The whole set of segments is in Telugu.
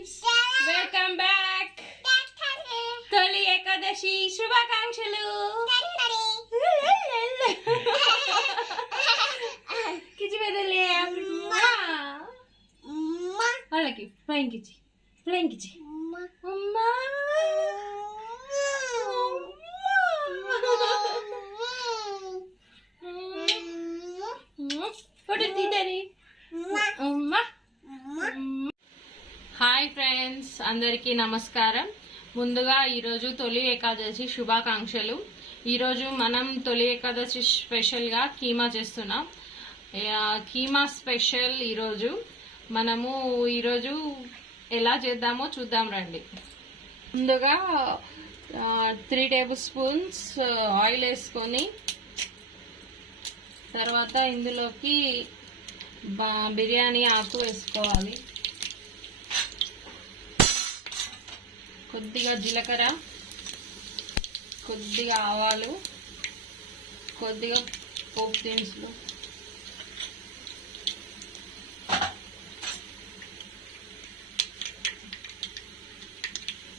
Friends, welcome back. తొలి ఏకాదశి శుభాకాంక్షలు. కిచి బదలే వాళ్ళకి ఫ్లైంగ్ కిచి, ఫ్లైంగ్ కిచి. అమ్మా ఫోటో తీదరి. అమ్మా. హాయ్ ఫ్రెండ్స్, అందరికీ నమస్కారం. ముందుగా ఈరోజు తొలి ఏకాదశి శుభాకాంక్షలు. ఈరోజు మనం తొలి ఏకాదశి స్పెషల్గా కీమా చేస్తున్నాం. కీమా స్పెషల్ ఈరోజు మనము ఎలా చేద్దామో చూద్దాం రండి. ముందుగా 3 టేబుల్ స్పూన్స్ ఆయిల్ వేసుకొని తర్వాత ఇందులోకి బిర్యానీ ఆకు వేసుకోవాలి. కొద్దిగా జీలకర్ర, కొద్దిగా ఆవాలు, కొద్దిగా పోపు దినుసులు,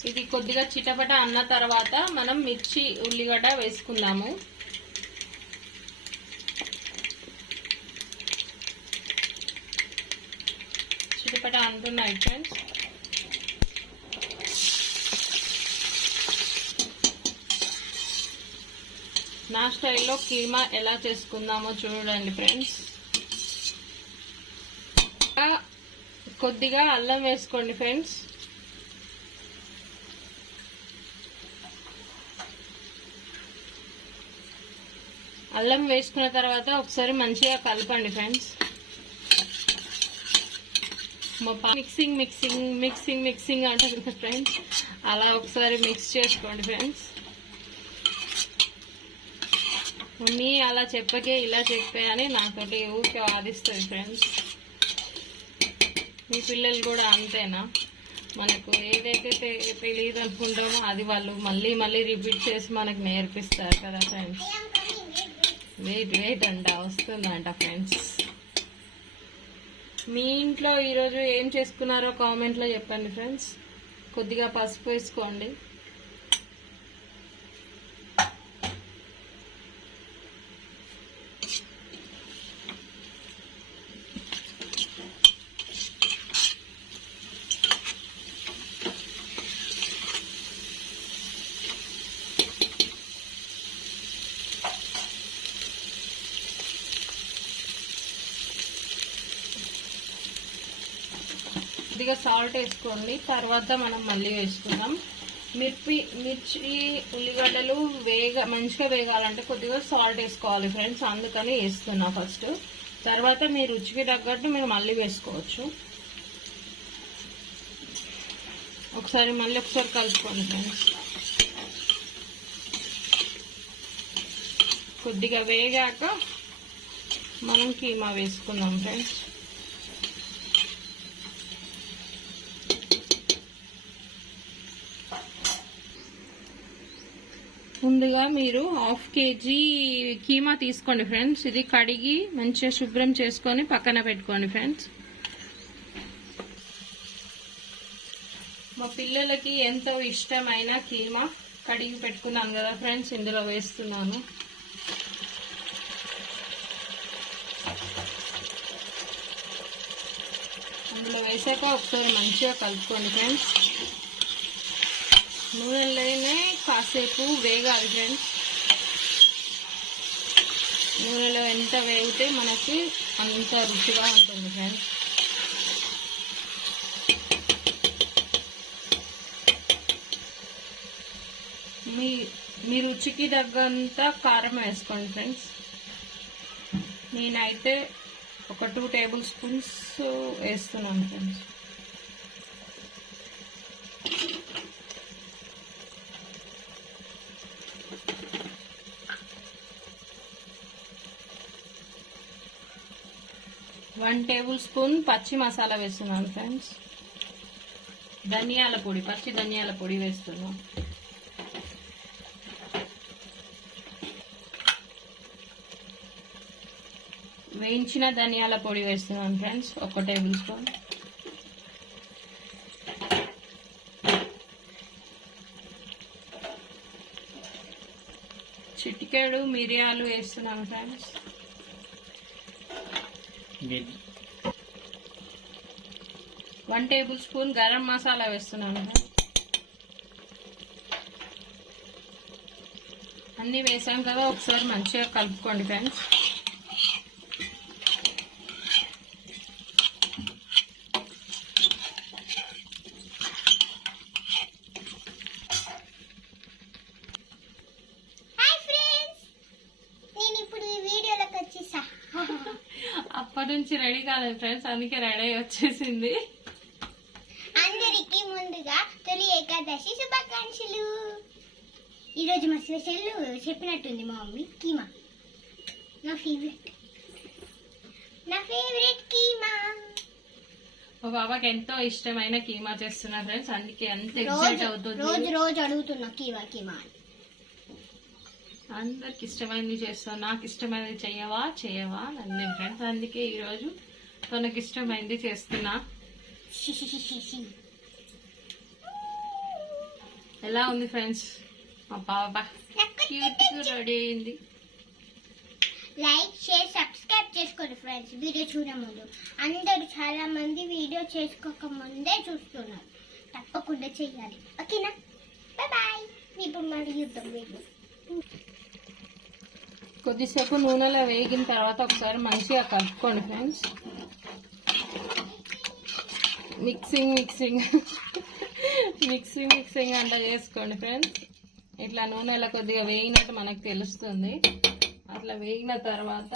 ఇది కొద్దిగా చిటపట అన్న తర్వాత మనం మిర్చి ఉల్లిగడ్డ వేసుకుందాము. చిటపట అంటున్నాయి ఫ్రెండ్స్. నా స్టైల్లో కీమా ఎలా చేసుకుందామో చూడండి ఫ్రెండ్స్. కొద్దిగా అల్లం వేసుకోండి ఫ్రెండ్స్. అల్లం వేసుకున్న తర్వాత ఒకసారి మంచిగా కలపండి friends. Mixing mixing mixing mixing అంటారు కదా ఫ్రెండ్స్, అలా ఒకసారి మిక్స్ చేసుకోండి ఫ్రెండ్స్. మమ్మీ అలా చెప్పకే ఇలా చెప్పే అని నాతోటి ఊరికే వాదిస్తుంది ఫ్రెండ్స్. మీ పిల్లలు కూడా అంతేనా? మనకు ఏదైతే తెలియదు అనుకుంటామో అది వాళ్ళు మళ్ళీ మళ్ళీ రిపీట్ చేసి మనకు నేర్పిస్తారు కదా ఫ్రెండ్స్. వెయిట్ అంట, వస్తుందంట ఫ్రెండ్స్. మీ ఇంట్లో ఈరోజు ఏం చేసుకున్నారో కామెంట్లో చెప్పండి ఫ్రెండ్స్. కొద్దిగా పసుపు వేసుకోండి. కొద్దిగా సాల్ట్ వేసుకోండి. తర్వాత మనం మళ్ళీ వేసుకుందాం. మిర్చి ఉల్లిగడ్డలు మంచిగా వేగాలంటే కొద్దిగా సాల్ట్ వేసుకోవాలి ఫ్రెండ్స్, అందుకని వేస్తున్నా ఫస్ట్. తర్వాత మీ రుచికి తగ్గట్టు మీరు మళ్ళీ వేసుకోవచ్చు. మళ్ళీ ఒకసారి కలుపుకోండి ఫ్రెండ్స్. కొద్దిగా వేగాక మనం కీమా వేసుకుందాం ఫ్రెండ్స్. ముందుగా మీరు 1/2 kg కీమా తీసుకోండి ఫ్రెండ్స్. ఇది కడిగి మంచిగా శుభ్రం చేసుకొని పక్కన పెట్టుకోండి ఫ్రెండ్స్. మా పిల్లలకి ఎంతో ఇష్టమైన కీమా కడిగి పెట్టుకున్నాను కదా ఫ్రెండ్స్, ఇందులో వేస్తున్నాను. అందులో వేసాక ఒకసారి మంచిగా కలుపుకోండి ఫ్రెండ్స్. నూనెలోనే కాసేపు వేగాలి ఫ్రెండ్స్. నూనెలో ఎంత వేగితే మనకి అంత రుచిగా ఉంటుంది ఫ్రెండ్స్. మీ రుచికి తగ్గంత కారం వేసుకోండి ఫ్రెండ్స్. నేనైతే ఒక 2 టేబుల్ స్పూన్స్ వేస్తున్నాను ఫ్రెండ్స్. వన్ టేబుల్ స్పూన్ పచ్చి మసాలా వేస్తున్నాను ఫ్రెండ్స్. ధనియాల పొడి, పచ్చి ధనియాల పొడి వేస్తున్నాను. వేయించిన ధనియాల పొడి వేస్తున్నాను ఫ్రెండ్స్, 1 టేబుల్ స్పూన్. చిటికెడు మిరియాలు వేస్తున్నాను friends. 1 table spoon garam masala వేస్తున్నాను. అన్నీ వేసాం కదా, ఒకసారి మంచిగా కలుపుకోండి ఫ్రెండ్స్. అప్పటి నుంచి రెడీ కాలేదు ఫ్రెండ్స్, అందుకే రెడీ అయ్యి వచ్చేసింది. అందరికి ముందుగా తొలి ఏకాదశి శుభాకాంక్షలు. ఈరోజు మా స్పెషల్ చెప్పినట్టుంది మా మమ్మీ. కీమా నా ఫేవరెట్ కీమా. మా బాబాకి ఎంతో ఇష్టమైన కీమా చేస్తున్నా ఫ్రెండ్స్, అందుకే అంత ఎక్సైట్ అవుతుంది. రోజు అడుగుతున్నా కీమా కీమా. అందరికి ఇష్టమైనది చేస్తాను, నాకు ఇష్టమైనది చేయవా అన్నీ ఫ్రెండ్స్, అందుకే ఈరోజు తనకి ఇష్టమైనది చేస్తున్నా. ఎలా ఉంది ఫ్రెండ్స్ మా బాబా? క్యూట్ రెడీ అయింది. లైక్ షేర్ సబ్స్క్రైబ్ చేసుకోండి ఫ్రెండ్స్. వీడియో చూడే ముందు అందరూ చాలా మంది వీడియో చేసుకోక ముందే చూస్తున్నారు, తప్పకుండా చెయ్యాలి. ఓకేనా? Bye bye. ఇప్పుడు మళ్ళీ యుద్ధం వీడియో. కొద్దిసేపు నూనెలో వేగిన తర్వాత ఒకసారి మంచిగా కలుపుకోండి ఫ్రెండ్స్. మిక్సింగ్ అంతా చేసుకోండి ఫ్రెండ్స్. ఇట్లా నూనెలో కొద్దిగా వేగినట్టు మనకు తెలుస్తుంది. అట్లా వేగిన తర్వాత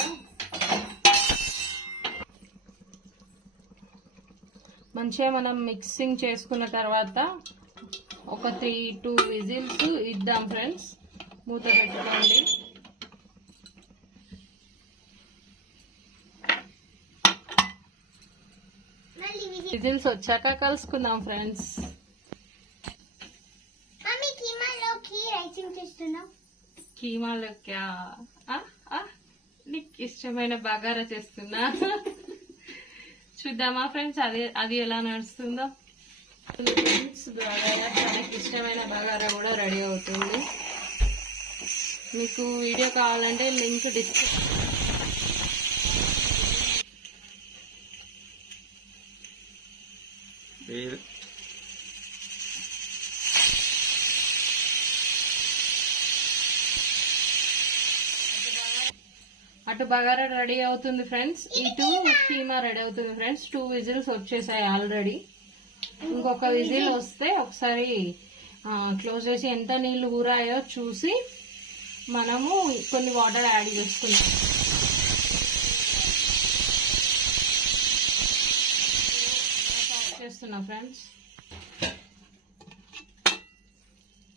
మంచిగా మనం మిక్సింగ్ చేసుకున్న తర్వాత ఒక 2 విజిల్స్ ఇద్దాం ఫ్రెండ్స్. మూత పెట్టుకోండి. విజిల్స్ వచ్చాక కలుసుకుందాం ఫ్రెండ్స్. కీమాలోకి నీకు ఇష్టమైన బగారా చేస్తున్నా. చూద్దామా ఫ్రెండ్స్ అది ఎలా నడుస్తుందో. ఫ్రెండ్స్ బగారా, తనకి ఇష్టమైన బగారా కూడా రెడీ అవుతుంది. మీకు వీడియో కావాలంటే లింక్ డిస్క్రిప్షన్. అటు బగారా రెడీ అవుతుంది ఫ్రెండ్స్, ఇటు కీమా రెడీ అవుతుంది ఫ్రెండ్స్. 2 విజిల్స్ వచ్చేసాయి ఆల్రెడీ. ఇంకొక విజిల్ వస్తే ఒకసారి క్లోజ్ చేసి ఎంత నీళ్లు ఊరాయో చూసి మనము కొన్ని వాటర్ యాడ్ చేసుకున్నాం. చేస్తున్నా ఫ్రెండ్స్.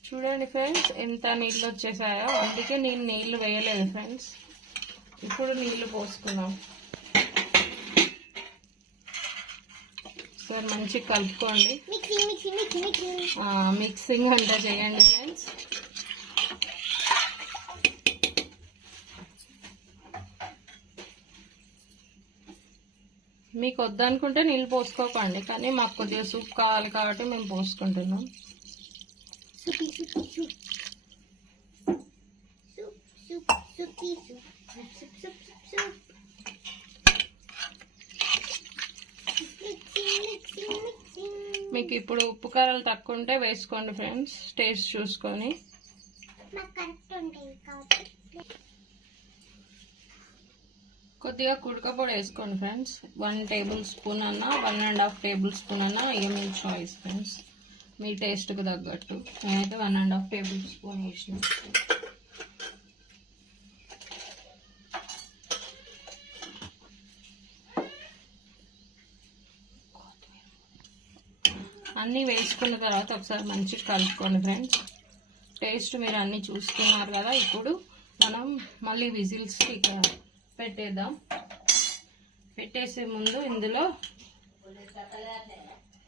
చూడండి ఫ్రెండ్స్ ఎంత నీళ్ళు వచ్చేసాయో, అందుకే నేను నీళ్లు వేయలేదు ఫ్రెండ్స్. ఇప్పుడు నీళ్లు పోసుకున్నాం. సార్ మంచిగా కలుపుకోండి. మిక్సింగ్ అంతా చేయండి ఫ్రెండ్స్. మీకు వద్దనుకుంటే నీళ్ళు పోసుకోకండి, కానీ మాకు కొద్దిగా సూప్ కావాలి కాబట్టి మేము పోసుకుంటున్నాం. మీకు ఇప్పుడు ఉప్పు కారాలు తక్కువ ఉంటే వేసుకోండి ఫ్రెండ్స్, టేస్ట్ చూసుకొని. కొద్దిగా కుడక పొడి వేసుకోండి ఫ్రెండ్స్. 1 టేబుల్ స్పూన్ అన్నా 1.5 టేబుల్ స్పూన్ అన్నా మీ చాయిస్ ఫ్రెండ్స్, మీ టేస్ట్కి తగ్గట్టు. నేనైతే 1.5 టేబుల్ స్పూన్ వేసిన. అన్నీ వేసుకున్న తర్వాత ఒకసారి మంచిగా కలుపుకోండి ఫ్రెండ్స్. టేస్ట్ మీరు అన్నీ చూసుకున్నారు కదా. ఇప్పుడు మనం మళ్ళీ విజిల్స్కి పెట్టేద్దాం. పెట్టేసే ముందు ఇందులో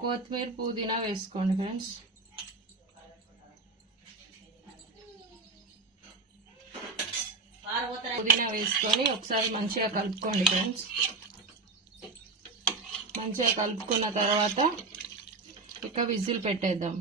కొత్తిమీర పుదీనా వేసుకోండి ఫ్రెండ్స్. పుదీనా వేసుకొని ఒకసారి మంచిగా కలుపుకోండి ఫ్రెండ్స్. మంచిగా కలుపుకున్న తర్వాత ఇక విజిల్ పెట్టేద్దాం.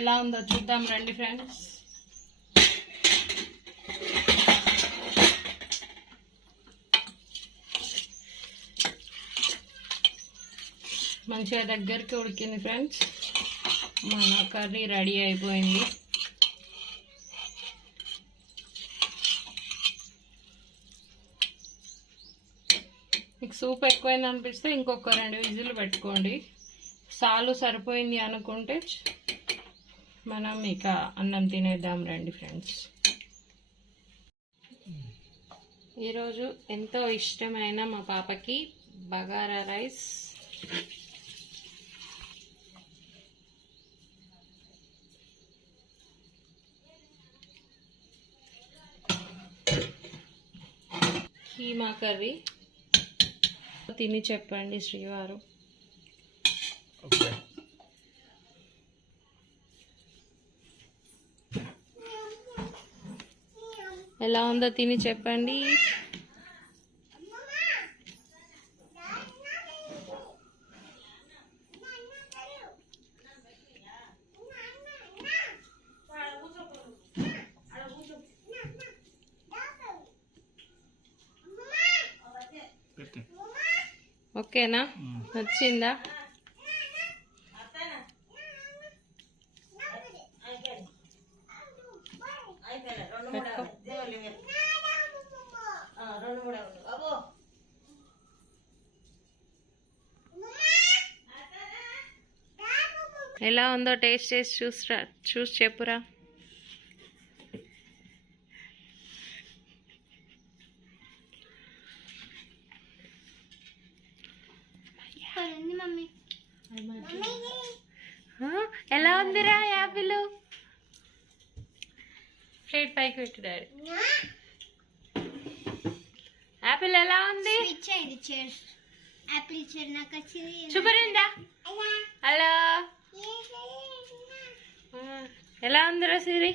ఎలా ఉందో చూద్దాం రండి ఫ్రెండ్స్. మంచిగా దగ్గరికి ఉడికింది ఫ్రెండ్స్. మన కర్రీ రెడీ అయిపోయింది. మీకు సూప్ ఎక్కువైంది అనిపిస్తే ఇంకొక 2 విజిల్లు పెట్టుకోండి. సాలు సరిపోయింది అనుకుంటే మనం ఇక అన్నం తినేద్దాం రండి ఫ్రెండ్స్. ఈరోజు ఎంతో ఇష్టమైన మా పాపకి బగారా రైస్, కీమా కర్రీ. తిని చెప్పండి శ్రీవారు. ఎలా ఉందో తిని చెప్పండి. ఓకేనా? నచ్చిందా? ఎలా ఉందో టేస్ట్ చేసి చూసి చెప్పురా. మమ్మీ ఎలా ఉందిరా యాపిల్? ప్లేట్ పైకి పెట్టు డాడీ. యాపిల్ ఎలా ఉంది? యాపిల్ చైర్ నాకు వచ్చింది. చూపరిందా? హలో, ఎలా ఉందిరా సిరి?